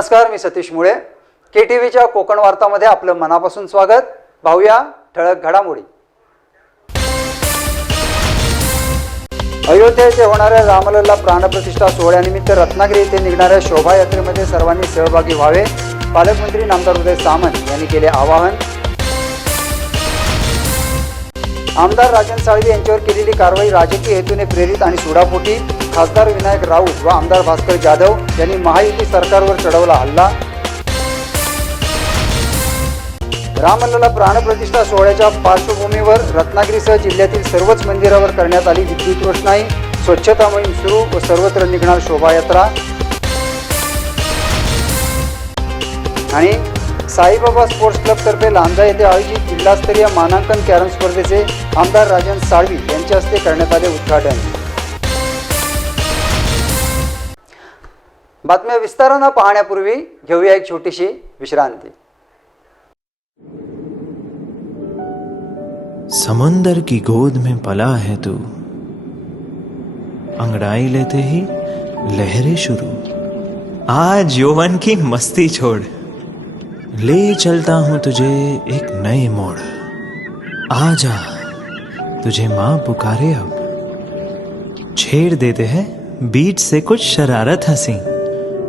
नमस्कार मी सतीश मुळे. के टी व्हीच्या कोकण वार्तामध्ये आपलं मनापासून स्वागत. पाहूया ठळक घडामोडी. अयोध्या येथे होणाऱ्या रामलल्ला प्राणप्रतिष्ठा सोहळ्यानिमित्त रत्नागिरी येथे निघणाऱ्या शोभायात्रेमध्ये सर्वांनी सहभागी व्हावे. पालकमंत्री नामदार उदय सामंत यांनी केले आवाहन. आमदार राजन साळवी यांच्यावर केलेली कारवाई राजकीय हेतूने प्रेरित आणि सुडापोटी. खासदार विनायक राऊत व आमदार भास्कर जाधव यांनी महायुती सरकारवर चढवला हल्ला. रामलला प्राणप्रतिष्ठा सोहळ्याच्या पार्श्वभूमीवर रत्नागिरीसह जिल्ह्यातील सर्वच मंदिरावर करण्यात आली विद्युत रोषणाई. स्वच्छता मोहीम सुरू व सर्वत्र निघणार शोभायात्रा. आणि साईबाबा स्पोर्ट्स क्लबतर्फे लांजा येथे आयोजित जिल्हास्तरीय मानांकन कॅरम स्पर्धेचे आमदार राजन साळवी यांच्या हस्ते करण्यात आले उद्घाटन. बातम्या विस्तारानं पाहण्यापूर्वी घेऊया एक छोटीशी विश्रांती. समंदर की गोद में पला है तू। अंगड़ाई लेते ही लहरें शुरू। आज यौवन की मस्ती छोड़। ले चलता हूँ तुझे एक नए मोड़। आ जा तुझे माँ पुकारे अब। छेड़ देते हैं बीच से कुछ शरारत हँसी।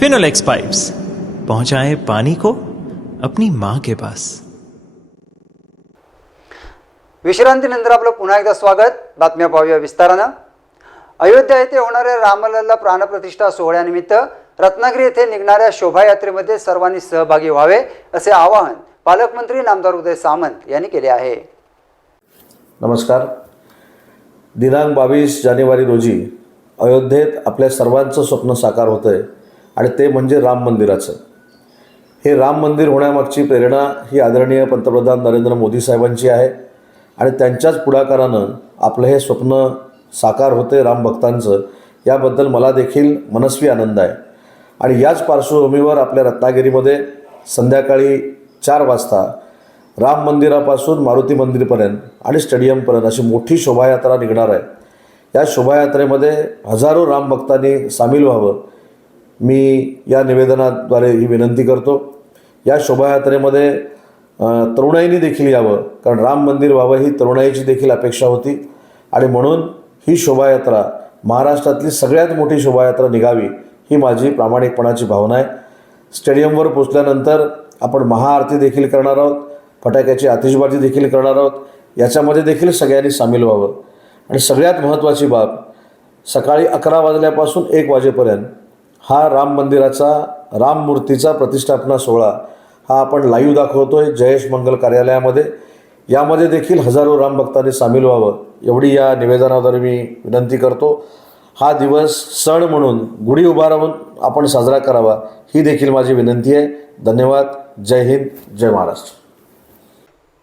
फिनोलेक्स पाइप्स पहुंचाए पानी को अपनी माँ के पास। विश्रांतीनंतर आपलं पुन्हा एकदा स्वागत. बातम्या पाहूया विस्तारानं. अयोध्या येथे होणाऱ्या रामलल्ला प्राणप्रतिष्ठा सोहळ्यानिमित्त रत्नागिरी येथे निघणाऱ्या शोभायात्रेमध्ये सर्वांनी सहभागी व्हावे असे आवाहन पालकमंत्री नामदार उदय सामंत यांनी केले आहे. नमस्कार. दिनांक बावीस जानेवारी रोजी अयोध्येत आपल्या सर्वांचं स्वप्न साकार होतं आहे आणि ते म्हणजे राम मंदिराचं. हे राम मंदिर होण्यामागची प्रेरणा ही आदरणीय पंतप्रधान नरेंद्र मोदी साहेबांची आहे आणि त्यांच्याच पुढाकारानं आपलं हे स्वप्न साकार होते राम भक्तांचं याबद्दल मला देखील मनस्वी आनंद आहे. आणि याच पार्श्वभूमीवर आपल्या रत्नागिरीमध्ये संध्याकाळी चार वाजता राम मंदिरापासून मारुती मंदिरपर्यंत आणि स्टेडियमपर्यंत अशी मोठी शोभायात्रा निघणार आहे. या शोभायात्रेमध्ये हजारो राम भक्तांनी सामील व्हावं मी या निवेदनाद्वारे ही विनंती करतो. या शोभायात्रेमध्ये तरुणाईनी देखील यावं कारण राम मंदिर व्हावं ही तरुणाईची देखील अपेक्षा होती. आणि म्हणून ही शोभायात्रा महाराष्ट्रातली सगळ्यात मोठी शोभायात्रा निघावी ही माझी प्रामाणिकपणाची भावना आहे. स्टेडियमवर पोचल्यानंतर आपण महाआरती देखील करणार आहोत फटाक्याची आतिषबाजी देखील करणार आहोत याच्यामध्ये देखील सगळ्यांनी सामील व्हावं. आणि सगळ्यात महत्त्वाची बाब सकाळी अकरा वाजल्यापासून एक वाजेपर्यंत हा राम मंदिराचा राम मूर्तीचा प्रतिष्ठापना सोहळा हा आपण लाईव्ह दाखवतो आहे जयेश मंगल कार्यालयामध्ये. यामध्ये देखील हजारो रामभक्तांनी सामील व्हावं. एवढी या निवेदनाद्वारे मी विनंती करतो. हा दिवस सण म्हणून गुढी उभारावून आपण साजरा करावा ही देखील माझी विनंती आहे. धन्यवाद. जय हिंद. जय महाराष्ट्र.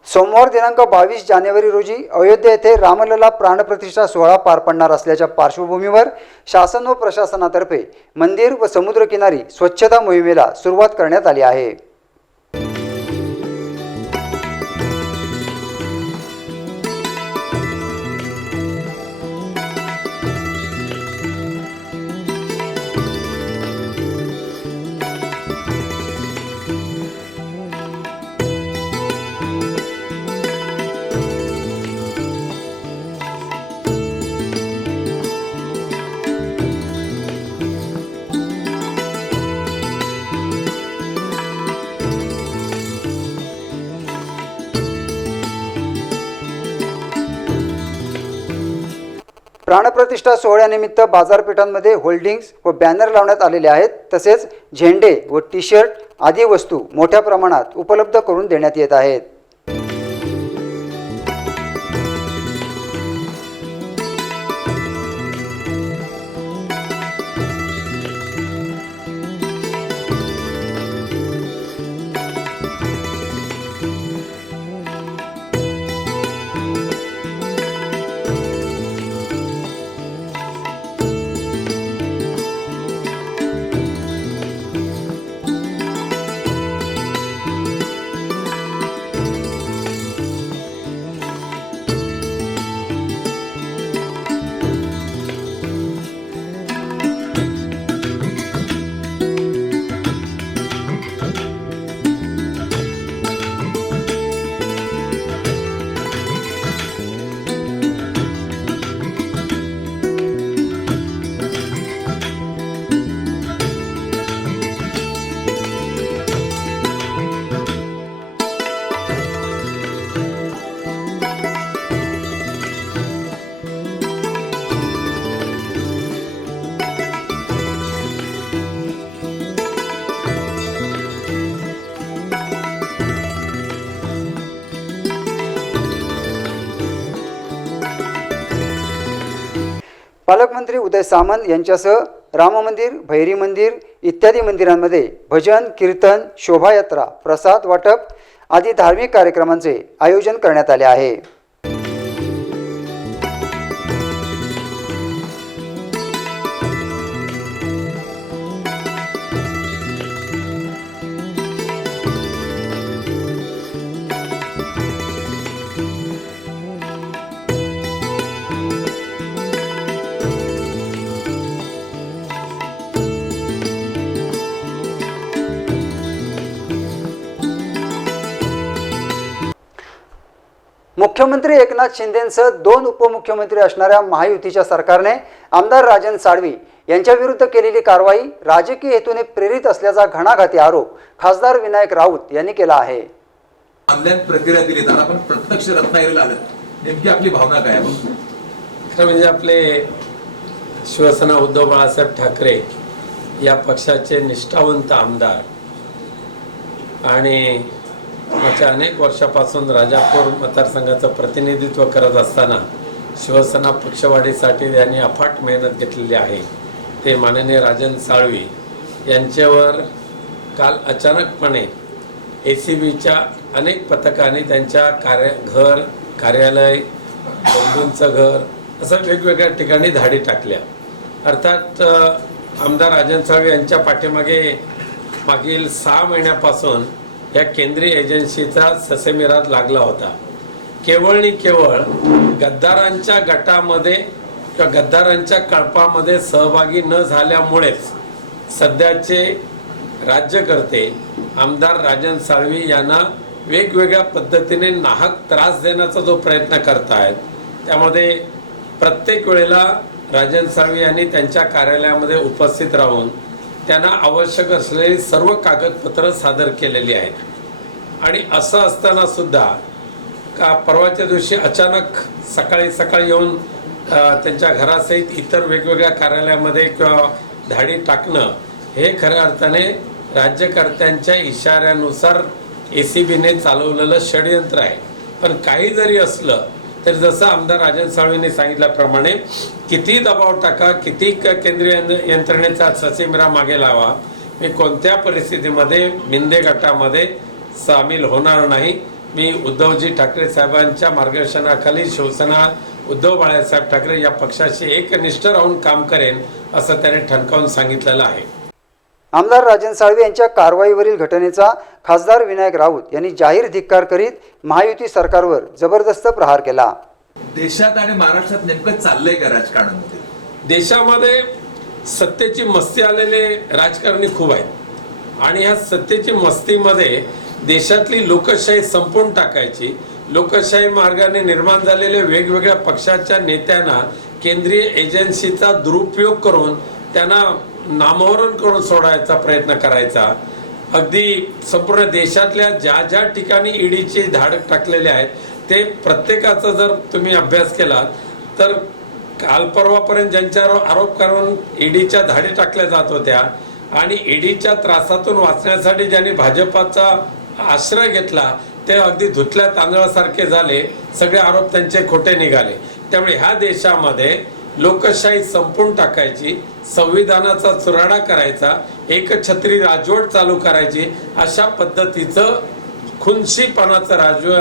सोमवार दिनांक बावीस जानेवारी रोजी अयोध्या येथे रामलला प्राणप्रतिष्ठा सोहळा पार पडणार असल्याच्या पार्श्वभूमीवर शासन व प्रशासनातर्फे मंदिर व समुद्रकिनारी स्वच्छता मोहिमेला सुरुवात करण्यात आली आहे. प्राणप्रतिष्ठा सोहळ्यानिमित्त बाजारपेठांमध्ये होल्डिंग्स व बॅनर लावण्यात आलेले आहेत. तसेच झेंडे व टी शर्ट आदी वस्तू मोठ्या प्रमाणात उपलब्ध करून देण्यात येत आहेत. पालकमंत्री उदय सामंत यांच्यासह राम मंदिर भैरी मंदिर इत्यादी मंदिरांमध्ये भजन कीर्तन शोभायात्रा प्रसाद वाटप आदी धार्मिक कार्यक्रमांचे आयोजन करण्यात आले आहे. मुख्यमंत्री एकनाथ शिंदेंसह दोन उपमुख्यमंत्री असणाऱ्या महायुतीच्या सरकारने आमदार राजन साळवी यांच्या विरुद्ध केलेली कारवाई राजकीय हेतूने प्रेरित असल्याचा घणाघाती आरोप खासदार विनायक राऊत यांनी केला आहे. ऑनलाईन प्रक्रिया दिली तर आपण प्रत्यक्ष रत्नागिरीला आलं. नेमकी आपली भावना काय खरं म्हणजे आपले शिवसेना उद्धव बाळासाहेब ठाकरे या पक्षाचे निष्ठावंत आमदार आणि मागच्या अनेक वर्षापासून राजापूर मतदारसंघाचं प्रतिनिधित्व करत असताना शिवसेना पक्षवाढीसाठी त्यांनी अफाट मेहनत घेतलेली आहे. ते माननीय राजन साळवी यांच्यावर काल अचानकपणे ए सी बीच्या अनेक पथकांनी त्यांच्या कार्य घर कार्यालय बंधूंचं घर असं वेगवेगळ्या ठिकाणी धाडी टाकल्या. अर्थात आमदार राजन साळवी यांच्या पाठीमागे मागील सहा महिन्यापासून या केंद्रीय एजन्सीचा ससेमिराज लागला होता. केवळ आणि केवळ गद्दारांच्या गटामध्ये किंवा गद्दारांच्या कळपामध्ये सहभागी न झाल्यामुळेच सध्याचे राज्यकर्ते आमदार राजन साळवी यांना वेगवेगळ्या पद्धतीने नाहक त्रास देण्याचा जो प्रयत्न करतायत त्यामध्ये प्रत्येक वेळेला राजन साळवी यांनी त्यांच्या कार्यालयामध्ये उपस्थित राहून त्यांना आवश्यक असलेली सर्व कागदपत्र सादर केलेली आहेत. आणि असं असताना सुद्धा का परवाच्या दिवशी अचानक सकाळी सकाळी येऊन त्यांच्या घरासहित इतर वेगवेगळ्या कार्यालयामध्ये किंवा धाडी टाकणं हे खऱ्या अर्थाने राज्यकर्त्यांच्या इशाऱ्यानुसार ए सी बीने चालवलेलं षडयंत्र आहे. पण काही जरी असलं तर जसं आमदार राजन साळवेंनी सांगितल्याप्रमाणे किती दबाव टाका किती केंद्रीय यंत्रणेचा ससेमिरा मागे लावा मी कोणत्या परिस्थितीमध्ये मिंदे गटामध्ये सामील होणार नाही मी उद्धवजी ठाकरे साहेबांच्या मार्गदर्शनाखाली शिवसेना उद्धव बाळासाहेब ठाकरे या पक्षाशी एकनिष्ठ राहून काम करेन असं त्याने ठणकावून सांगितलेलं आहे. आमदार राजन साळवे यांच्या कारवाईवरील घटनेचा खासदार विनायक राऊत यांनी जाहीर धिक्कार करीत महायुती सरकारवर जबरदस्त प्रहार केला. देशात आणि महाराष्ट्रात नेमकं चाललंय का राजकारणामध्ये? देशामध्ये सत्तेची मस्ती आलेले राजकारणी खूप आहेत. आणि ह्या सत्तेची मस्तीमध्ये देशातली लोकशाही संपवून टाकायची लोकशाही मार्गाने निर्माण झालेल्या वेगवेगळ्या पक्षाच्या नेत्यांना केंद्रीय एजन्सीचा दुरुपयोग करून त्यांना नामोहरण करून सोडायचा प्रयत्न करायचा. अगदी संपूर्ण देशातल्या ज्या ज्या ठिकाणी ईडीचे धाड टाकलेले आहेत ते प्रत्येकाचा जर तुम्ही अभ्यास केला तर काल परवापर्यंत ज्यांच्यावर आरोप करून ईडीच्या धाडी टाकल्या जात होत्या आणि ईडीच्या त्रासातून वाचण्यासाठी ज्यांनी भाजपाचा आश्रय घेतला ते अगदी धुतल्या तांदळासारखे झाले सगळे आरोप त्यांचे खोटे निघाले. त्यामुळे ह्या देशामध्ये लोकशाही संपून टाकायची संविधानाचा चुराडा करायचा एकछत्री राजवट चालू करायची अशा पद्धतीचं खुनशीपणाचं राजव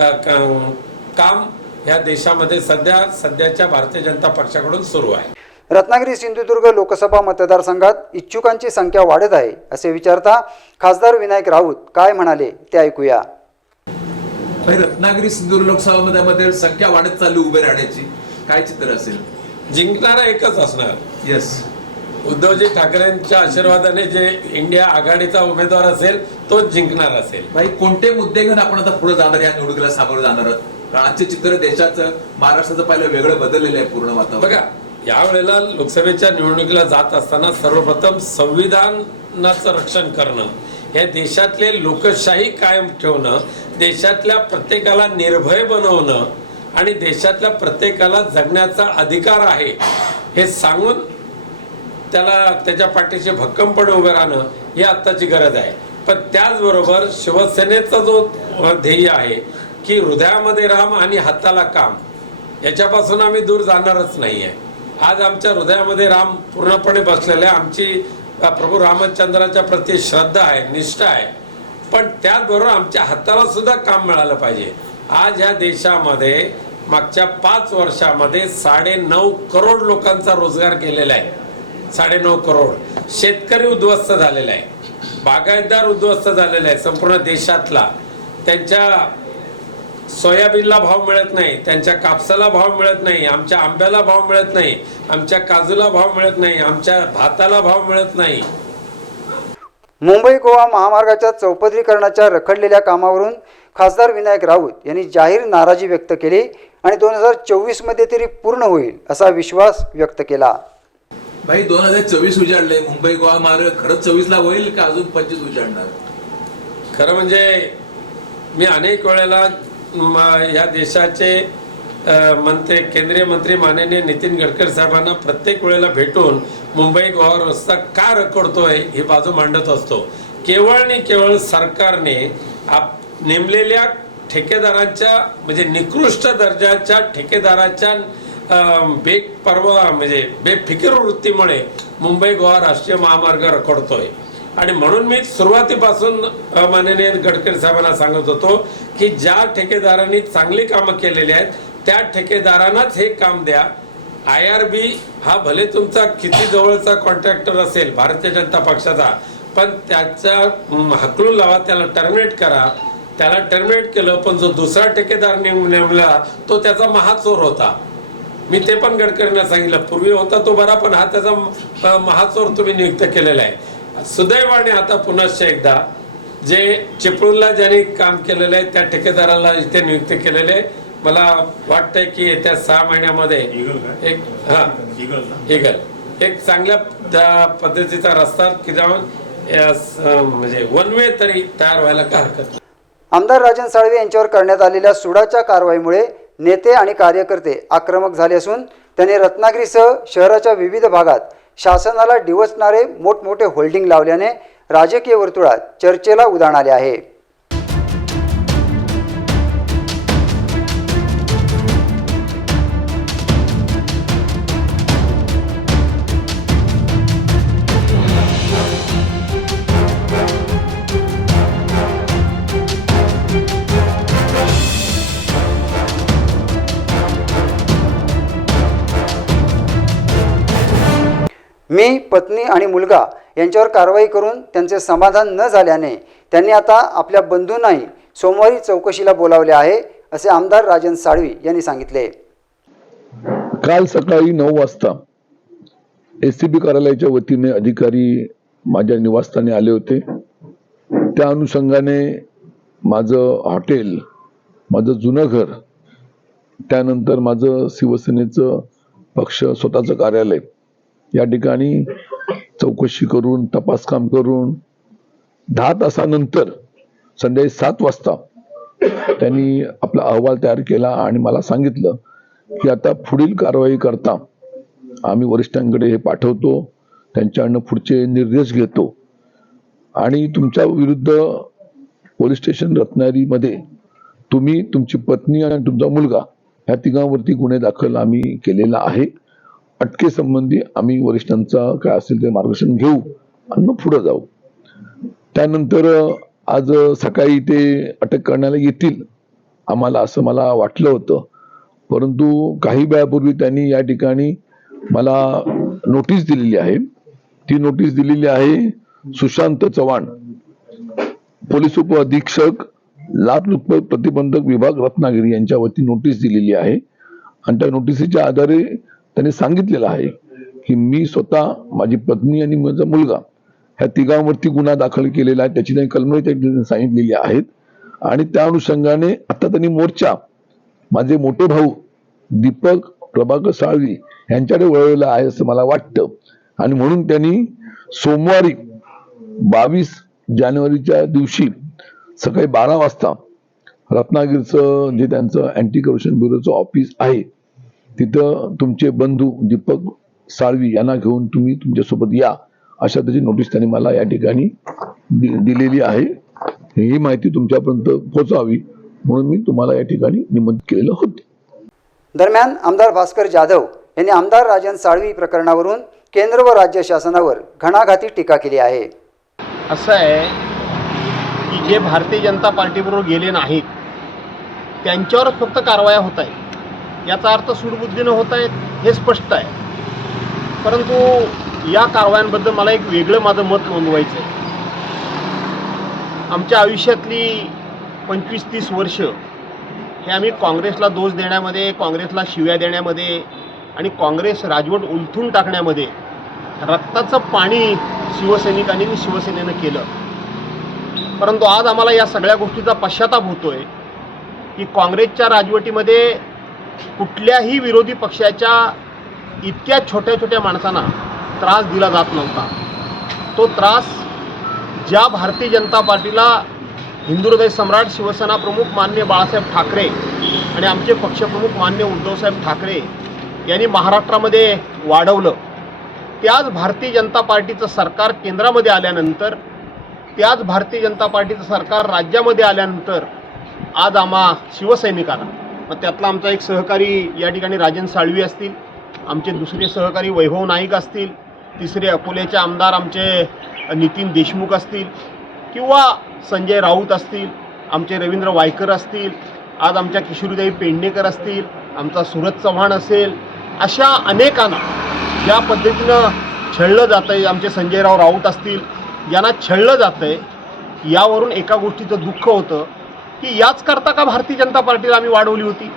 क- काम ह्या देशामध्ये सध्या सध्याच्या भारतीय जनता पक्षाकडून सुरू आहे. रत्नागिरी सिंधुदुर्ग लोकसभा मतदारसंघात इच्छुकांची संख्या वाढत आहे असे विचारता खासदार विनायक राऊत काय म्हणाले ते ऐकूया. भाई रत्नागिरी सिंधुदुर्ग लोकसभा संख्या वाढत चालली उभे राहण्याची. काय चित्र असेल? जिंकणारा एकच असणार. येस उद्धवजी ठाकरेंच्या आशीर्वादाने जे इंडिया आघाडीचा उमेदवार असेल तोच जिंकणार असेल. भाई कोणते मुद्दे घेऊन आपण आता पुढे जाणार या निवडणुकीला सामोरं जाणार आहोत? कारण आजचे चित्र देशाचं महाराष्ट्राचं पहिलं वेगळं बदललेलं आहे पूर्ण वातावरण. बघा यावेळेला लोकसभेच्या निवडणुकीला जात असताना सर्वप्रथम संविधानाचं रक्षण करणं हे देशातले लोकशाही कायम ठेवणं देशातल्या प्रत्येकाला निर्भय बनवणं आणि देशातल्या प्रत्येकाला जगण्याचा अधिकार आहे. हे सांगून त्याला त्याच्या पाठीशी भक्कमपणे उभे राहणं ही आत्ताची गरज आहे. पण त्याचबरोबर शिवसेनेचा जो ध्येय आहे की हृदयामध्ये राम आणि हाताला काम याच्यापासून आम्ही दूर जाणारच नाही आहे आज आमच्या हृदयामध्ये राम पूर्णपणे बसलेले आहे आमची प्रभू रामचंद्राच्या प्रती श्रद्धा आहे निष्ठा आहे. पण त्याचबरोबर आमच्या हाताला सुद्धा काम मिळालं पाहिजे. आज ह्या देशामध्ये मागच्या पाच वर्षामध्ये साडे नऊ करोड लोकांचा रोजगार केलेला आहे. साडे नऊ करोड. शेतकरी उद्ध्वस्त झालेला आहे. बागायतदार उद्ध्वस्त झालेला आहे. संपूर्ण देशातला. त्यांच्या सोयाबीनला भाव मिळत नाही. त्यांच्या कापसाला भाव मिळत नाही. आमच्या आंब्याला भाव मिळत नाही. आमच्या काजूला भाव मिळत नाही. आमच्या भाताला भाव मिळत नाही. मुंबई गोवा महामार्गाच्या चौपदरीकरणाच्या रखडलेल्या कामावरून खासदार विनायक राऊत यांनी जाहीर नाराजी व्यक्त केली. आणि दोन हजार चोवीसमध्ये तरी पूर्ण होईल असा विश्वास व्यक्त केला. भाई दोन हजार चोवीस उजाडले. मुंबई गोवा मार्ग खरंच चोवीस ला होईल का अजून पंचवीस उजाडणार? खरं म्हणजे मी अनेक वेळेला या देशाचे मंत्री केंद्रीय मंत्री माननीय नितीन गडकरी साहेबांना प्रत्येक वेळेला भेटून मुंबई गोवा रस्ता का रखडतोय ही बाजू मांडत असतो. केवळ आणि केवळ सरकारने आप नेमलेल्या ठेकेदारांच्या म्हणजे निकृष्ट दर्जाच्या ठेकेदाराच्या अ, बेपरवा म्हणजे बेफिकीर वृत्तीमुळे मुंबई गोवा राष्ट्रीय महामार्ग रखडतोय. आणि म्हणून मी सुरुवातीपासून माननीय गडकरी साहेबांना सांगत होतो की ज्या ठेकेदारांनी चांगली कामं केलेली आहेत त्या ठेकेदारांनाच हे काम द्या. आय आर बी हा भले तुमचा किती जवळचा कॉन्ट्रॅक्टर असेल भारतीय जनता पक्षाचा पण त्याचा हकलून लावा त्याला टर्मिनेट करा. त्याला टर्मिनेट केलं पण जो दुसरा ठेकेदार नेम- नेमला तो त्याचा महाचोर होता. मी ते पण गडकरींना सांगितलं पूर्वी होता तो बरा पण हा त्याचा महाचोर तुम्ही नियुक्त केलेला आहे. सुदैवाने आता पुनश्च एकदा जे चिपळूणला ज्यांनी काम केलेलं आहे त्या ठेकेदाराला इथे नियुक्त केलेले आहे. मला वाटतंय की येत्या सहा महिन्यामध्ये एक हा. इगल एक चांगल्या पद्धतीचा रस्ता की जाऊन या स- म्हणजे वन वे तरी तयार व्हायला काय हरकत नाही. आमदार राजन साळवे यांच्यावर करण्यात आलेल्या सुडाच्या कारवाईमुळे नेते आणि कार्यकर्ते आक्रमक झाले असून त्यांनी रत्नागिरीसह शहराच्या विविध भागात शासनाला डिवचणारे मोठमोठे होल्डिंग लावल्याने राजकीय वर्तुळात चर्चेला उधाण आले आहे. मी पत्नी आणि मुलगा यांच्यावर कारवाई करून त्यांचे समाधान न झाल्याने त्यांनी आता आपल्या बंधूंनाही सोमवारी चौकशीला बोलावले आहे असे आमदार राजन साळवी यांनी सांगितले. काल सकाळी नऊ वाजता एस सी बी कार्यालयाच्या वतीने अधिकारी माझ्या निवासस्थानी आले होते. त्या अनुषंगाने माझं हॉटेल माझं जुनं घर त्यानंतर माझं शिवसेनेचं पक्ष स्वतःचं कार्यालय या ठिकाणी चौकशी करून तपास काम करून दहा तासानंतर संध्याकाळी सात वाजता त्यांनी आपला अहवाल तयार केला आणि मला सांगितलं की आता पुढील कारवाई करता आम्ही वरिष्ठांकडे हे पाठवतो त्यांच्याकडनं पुढचे निर्देश घेतो. आणि तुमच्या विरुद्ध पोलीस स्टेशन रत्नागिरीमध्ये तुम्ही तुमची पत्नी आणि तुमचा मुलगा ह्या तिघांवरती गुन्हे दाखल आम्ही केलेला आहे. अटकेसंबंधी आम्ही वरिष्ठांचा काय असेल ते मार्गदर्शन घेऊ आणि मग पुढे जाऊ. त्यानंतर आज सकाळी ते अटक करण्याला येतील आम्हाला असं मला वाटलं होतं. परंतु काही वेळापूर्वी त्यांनी या ठिकाणी मला नोटीस दिलेली आहे. ती नोटीस दिलेली आहे सुशांत चव्हाण पोलीस उप अधीक्षक लाचलुचपत प्रतिबंधक विभाग रत्नागिरी यांच्या वती नोटीस दिलेली आहे. आणि त्या नोटिसीच्या आधारे त्यांनी सांगितलेलं आहे की मी स्वतः माझी पत्नी आणि माझा मुलगा ह्या तिघांवरती गुन्हा दाखल केलेला आहे. त्याची त्यांनी कलमे त्यांनी सांगितलेली आहेत. आणि त्या अनुषंगाने आता त्यांनी मोर्चा माझे मोठे भाऊ दीपक प्रभाकर साळवी यांच्याकडे वळवलं आहे असं मला वाटतं. आणि म्हणून त्यांनी सोमवारी बावीस जानेवारीच्या दिवशी सकाळी बारा वाजता रत्नागिरीचं जे त्यांचं अँटी करप्शन ब्युरोचं ऑफिस आहे तिथं तुमचे बंधू दीपक साळवी यांना घेऊन तुम्ही तुमच्यासोबत या अशा त्याची नोटीस त्यांनी मला या ठिकाणी दि- दिलेली आहे. ही माहिती तुमच्यापर्यंत पोहोचावी म्हणून मी तुम्हाला या ठिकाणी निमंत्रित केलेलं होतं. दरम्यान आमदार भास्कर जाधव यांनी आमदार राजन साळवी प्रकरणावरून केंद्र व राज्य शासनावर घणाघाती टीका केली आहे. असं आहे की जे भारतीय जनता पार्टीबरोबर गेले नाहीत त्यांच्यावरच फक्त कारवाया होत आहेत. याचा अर्थ सूडबुद्धीनं होत आहेत हे स्पष्ट आहे. परंतु या कारवायांबद्दल मला एक वेगळं माझं मत नोंदवायचं आहे आमच्या आयुष्यातली पंचवीस तीस वर्ष हे आम्ही काँग्रेसला दोष देण्यामध्ये काँग्रेसला शिव्या देण्यामध्ये आणि काँग्रेस राजवट उलथून टाकण्यामध्ये रक्ताचं पाणी शिवसैनिकांनी आणि शिवसेनेनं केलं. परंतु आज आम्हाला या सगळ्या गोष्टीचा पश्चाताप होतो आहे की काँग्रेसच्या राजवटीमध्ये कुठल्याही विरोधी पक्षाच्या इतक्या छोट्या छोट्या माणसांना त्रास दिला जात नव्हता. तो त्रास ज्या भारतीय जनता पार्टीला हिंदुहृदय सम्राट शिवसेना प्रमुख मान्य बाळासाहेब ठाकरे आणि आमचे पक्षप्रमुख मान्य उद्धवसाहेब ठाकरे यांनी महाराष्ट्रामध्ये वाढवलं. त्याच भारतीय जनता पार्टीचं सरकार केंद्रामध्ये आल्यानंतर त्याच भारतीय जनता पार्टीचं सरकार राज्यामध्ये आल्यानंतर आज आम्हा शिवसैनिकांना मग त्यातला आमचा एक सहकारी या ठिकाणी राजन साळवी असतील आमचे दुसरे सहकारी वैभव नाईक असतील तिसरे अकोल्याचे आमदार आमचे नितीन देशमुख असतील किंवा संजय राऊत असतील आमचे रवींद्र वायकर असतील आज आमच्या किशोरीदेवी पेडणेकर असतील आमचा सुरज चव्हाण असेल अशा अनेकांना ज्या पद्धतीनं छळलं जातं आहे आमचे संजयराव राऊत असतील यांना छळलं जातं आहे यावरून एका गोष्टीचं दुःख होतं की याच करता का भारतीय जनता पार्टीला आम्ही वाढवली होती?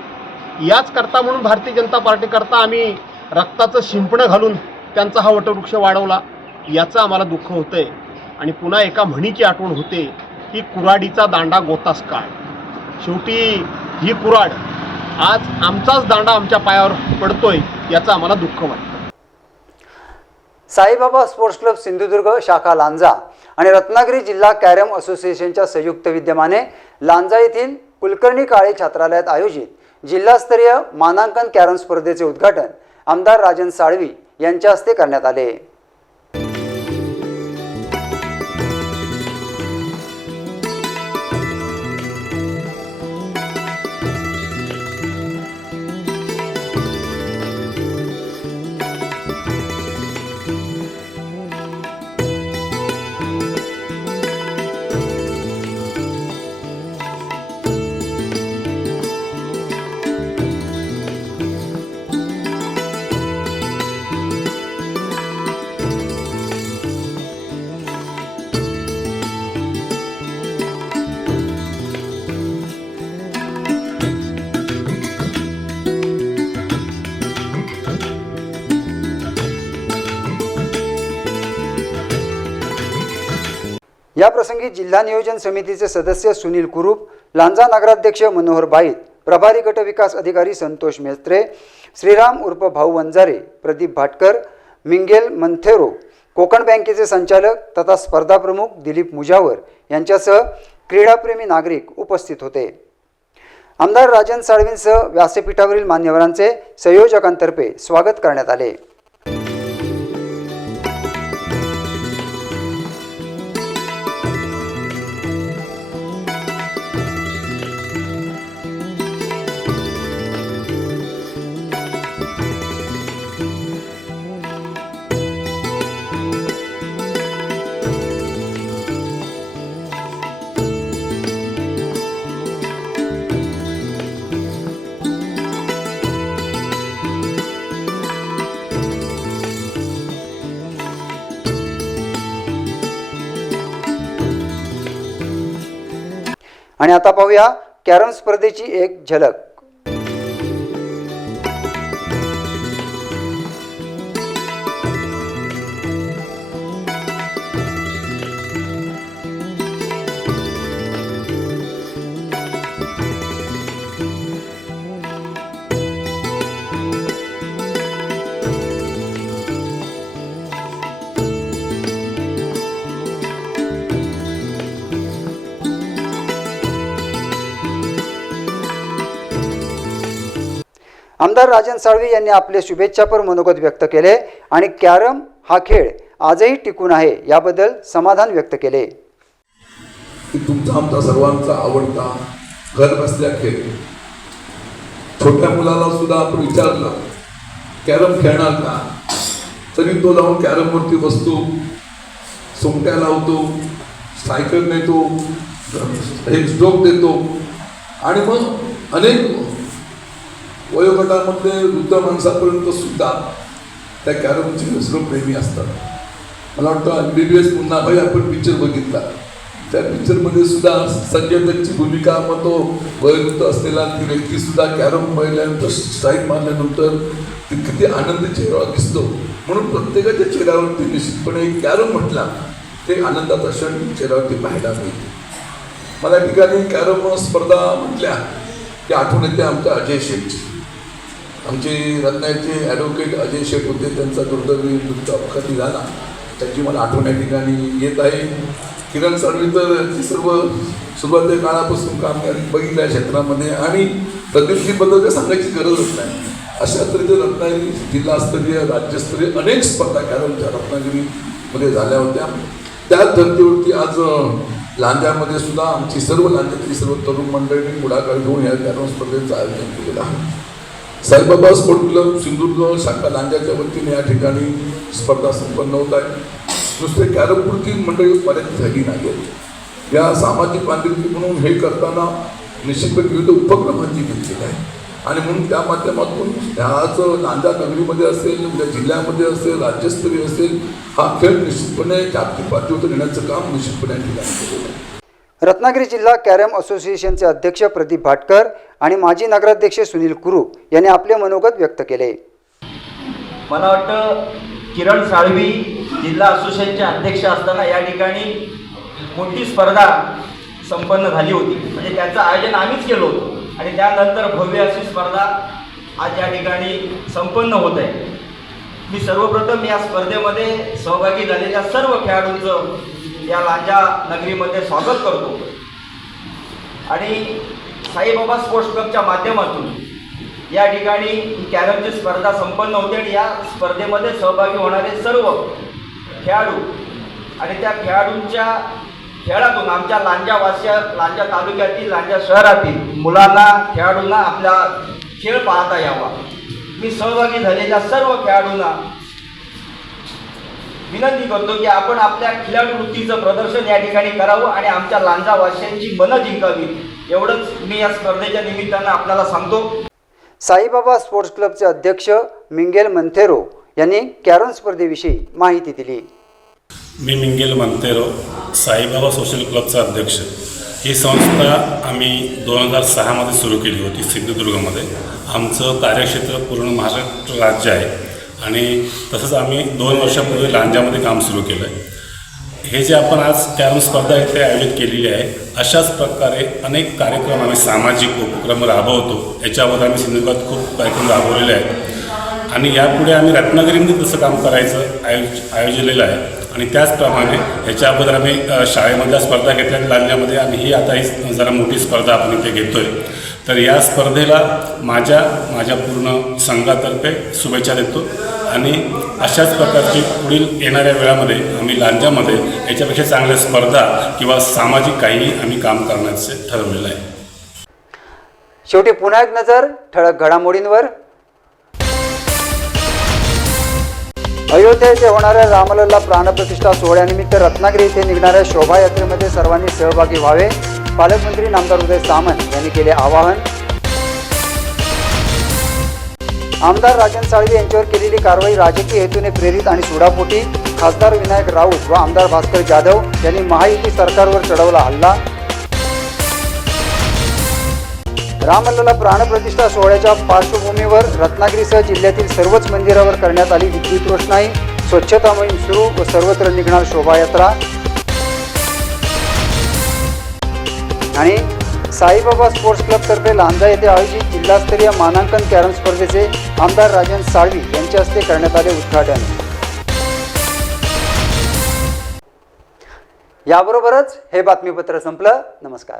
याच करता म्हणून भारतीय जनता पार्टीकरता आम्ही रक्ताचं शिंपणं घालून त्यांचा हा वटवृक्ष वाढवला. याचं आम्हाला दुःख होतं आहे आणि पुन्हा एका म्हणीची आठवण होते की कुराडीचा दांडा गोतास काळ. शेवटी ही कुराड आज आमचाच दांडा आमच्या पायावर पडतोय याचं आम्हाला दुःख वाटतं. साईबाबा स्पोर्ट्स क्लब सिंधुदुर्ग शाखा लांजा आणि रत्नागिरी जिल्हा कॅरम असोसिएशनच्या संयुक्त विद्यमाने लांजा येथील कुलकर्णी काळे छात्रालयात आयोजित जिल्हास्तरीय मानांकन कॅरम स्पर्धेचे उद्घाटन आमदार राजन साळवी यांच्या हस्ते करण्यात आले. याप्रसंगी जिल्हा नियोजन समितीचे सदस्य सुनील कुरूप लांजा नगराध्यक्ष मनोहर बाईत प्रभारी गट विकास अधिकारी संतोष मेस्त्रे श्रीराम उर्फ भाऊ वंजारे प्रदीप भाटकर मिंगेल मंथेरो कोकण बँकेचे संचालक तथा स्पर्धा प्रमुख दिलीप मुजावर यांच्यासह क्रीडाप्रेमी नागरिक उपस्थित होते. आमदार राजन साळवींसह व्यासपीठावरील मान्यवरांचे संयोजकांतर्फे स्वागत करण्यात आले. आणि आता पाहूया कॅरम स्पर्धेची एक झलक. आमदार राजन साळवी यांनी आपले शुभेच्छापर मनोगत व्यक्त केले आणि कॅरम हा खेळ आजही टिकून आहे याबद्दल समाधान व्यक्त केले. तुमचा आमचा सर्वांचा आवडता घर बसल्या खेळ. छोट्या मुलाला सुद्धा आपण विचारलं कॅरम खेळणार का? तरी तो जाऊन कॅरमवरती बसतो सोमट्या लावतो सायकल नेतो एक स्ट्रोक देतो आणि मग अनेक वयोगटामधले वृद्ध माणसापर्यंत सुद्धा त्या कॅरमचे प्रेमी असतात. मला वाटतं एम बी बी एस पुन्हा भाई आपण पिक्चर बघितला. त्या पिक्चरमध्ये सुद्धा संजय दत्तची भूमिका मग तो वयोवृद्ध असलेला ती व्यक्ती सुद्धा कॅरम पहिल्यानंतर स्ट्राईक मारल्यानंतर ती किती आनंदी चेहरा दिसतो. म्हणून प्रत्येकाच्या चेहऱ्यावरती निश्चितपणे कॅरम म्हटला ते आनंदाचा क्षण चेहऱ्यावरती पाहायला मिळते. मला या ठिकाणी कॅरम स्पर्धा म्हटल्या की आठवण येते आमच्या अजय शेठची. आमचे रत्नाचे ॲडव्होकेट अजय शेठ होते त्यांचा दुर्दैवी मृत्यू अपघाती झाला. त्याची मला आठवण या ठिकाणी येत आहे. किरण साळवी तर सर्व सुरुवातीच्या काळापासून काम बघितलं आहे क्षेत्रामध्ये आणि प्रगतीबद्दल काही सांगायची गरजच नाही. अशा तऱ्हेचे रत्नागिरी जिल्हास्तरीय राज्यस्तरीय अनेक स्पर्धा खेळाडूंच्या रत्नागिरीमध्ये झाल्या होत्या. त्याच धर्तीवरती आज अं, लांजामध्ये सुद्धा आमची सर्व लांजातली सर्व तरुण मंडळींनी पुढाकार घेऊन या कॅरम स्पर्धेचं आयोजन केलेलं आहे. साईबाबा स्पोर्ट क्लब सिंधुदुर्ग शाखा लांजाच्या वतीने या ठिकाणी स्पर्धा संपन्न होत आहे. नुसते कॅरमपुरती मंडळी बऱ्याच झाली नाही आहेत. या सामाजिक बांधिलकी म्हणून हे करताना निश्चितपणे विविध उपक्रमांची घेतलेली आहे. आणि म्हणून त्या माध्यमातून ह्याच लांजा नगरीमध्ये असेल उद्या जिल्ह्यामध्ये असेल राज्यस्तरीय असेल हा खेळ निश्चितपणे जागतिक पातळीवर नेण्याचं काम निश्चितपणे या ठिकाणी केलेलं आहे. रत्नागिरी जिल्हा कॅरम असोसिएशनचे अध्यक्ष प्रदीप भाटकर आणि माजी नगराध्यक्ष सुनील कुरू यांनी आपले मनोगत व्यक्त केले. मला वाटतं किरण साळवी जिल्हा असोसिएशनचे अध्यक्ष असताना या ठिकाणी मोठी स्पर्धा संपन्न झाली होती. म्हणजे त्याचं आयोजन आम्हीच केलं होतं. आणि त्यानंतर भव्य अशी स्पर्धा आज या ठिकाणी संपन्न होत आहे. मी सर्वप्रथम या स्पर्धेमध्ये सहभागी झालेल्या सर्व खेळाडूंचं या लांजा नगरीमध्ये स्वागत करतो. आणि साईबाबा स्पोर्ट्स क्लबच्या माध्यमातून या ठिकाणी कॅरमची स्पर्धा संपन्न होते आणि या स्पर्धेमध्ये सहभागी होणारे सर्व खेळाडू आणि त्या खेळाडूंच्या खेळातून आमच्या लांजावासिया लांजा तालुक्यातील लांजा शहरातील मुलांना खेळाडूंना आपला खेळ पाहता यावा. मी सहभागी झालेल्या सर्व खेळाडूंना विनंती करतो की आपण आपल्या खिलाडू वृत्तीचं प्रदर्शन या ठिकाणी करावं आणि आमच्या लांजा वासियांची मनं जिंकावी. एवढंच मी या स्पर्धेच्या निमित्तानं आपल्याला सांगतो. साईबाबा स्पोर्ट्स क्लबचे अध्यक्ष मिंगेल मंथेरो यांनी कॅरम स्पर्धेविषयी माहिती दिली. मी मिंगेल मंतेरो साईबाबा सोशल क्लबचा अध्यक्ष. ही संस्था आम्ही दोन हजार सहामध्ये सुरू केली होती सिंधुदुर्गमध्ये. आमचं कार्यक्षेत्र पूर्ण महाराष्ट्र राज्य आहे. आणि तसंच आम्ही दोन वर्षापूर्वी लांजामध्ये काम सुरू केलं आहे हे जे आपण आज कॅरम स्पर्धा इथे आयोजित केलेली आहे अशाच प्रकारे अनेक कार्यक्रम आम्ही सामाजिक उपक्रम राबवतो. याच्यावर आम्ही सिंधुदुर्गात खूप कार्यक्रम राबवलेले आहेत. आणि यापुढे आम्ही रत्नागिरीमध्ये तसं काम करायचं आयोज आयोजलेलं आहे. आणि त्याचप्रमाणे ह्याच्या अगोदर आम्ही शाळेमधल्या स्पर्धा घेतल्या लांजामध्ये आणि ही आता ही जरा मोठी स्पर्धा आपण इथे घेतो आहे तर या स्पर्धेला माझ्या माझ्या पूर्ण संघातर्फे शुभेच्छा देतो. आणि अशाच प्रकारची पुढील येणाऱ्या वेळामध्ये आम्ही लांजामध्ये याच्यापेक्षा चांगल्या स्पर्धा किंवा सामाजिक काहीही आम्ही काम करण्याचे ठरवलेलं आहे. शेवटी पुन्हा एक नजर ठळक घडामोडींवर. अयोध्या येथे होणाऱ्या रामलल्ला प्राणप्रतिष्ठा सोहळ्यानिमित्त रत्नागिरी येथे निघणाऱ्या शोभायात्रेमध्ये सर्वांनी सहभागी व्हावे. पालकमंत्री नामदार उदय सामंत यांनी केले आवाहन. आमदार राजन साळवी यांच्यावर केलेली कारवाई राजकीय हेतूने प्रेरित आणि सुडापोटी. खासदार विनायक राऊत व आमदार भास्कर जाधव यांनी महायुती सरकारवर चढवला हल्ला. रामलला प्राणप्रतिष्ठा सोहळ्याच्या पार्श्वभूमीवर रत्नागिरीसह जिल्ह्यातील सर्वच मंदिरावर करण्यात आली विद्युत रोषणाई. स्वच्छता मोहीम सुरू व सर्वत्र निघणार शोभायात्रा. आणि साईबाबा स्पोर्ट्स क्लबतर्फे लांजा येथे आयोजित जिल्हास्तरीय मानांकन कॅरम स्पर्धेचे आमदार राजन साळवी यांच्या हस्ते करण्यात आले उद्घाटन. याबरोबरच हे बातमीपत्र संपलं. नमस्कार.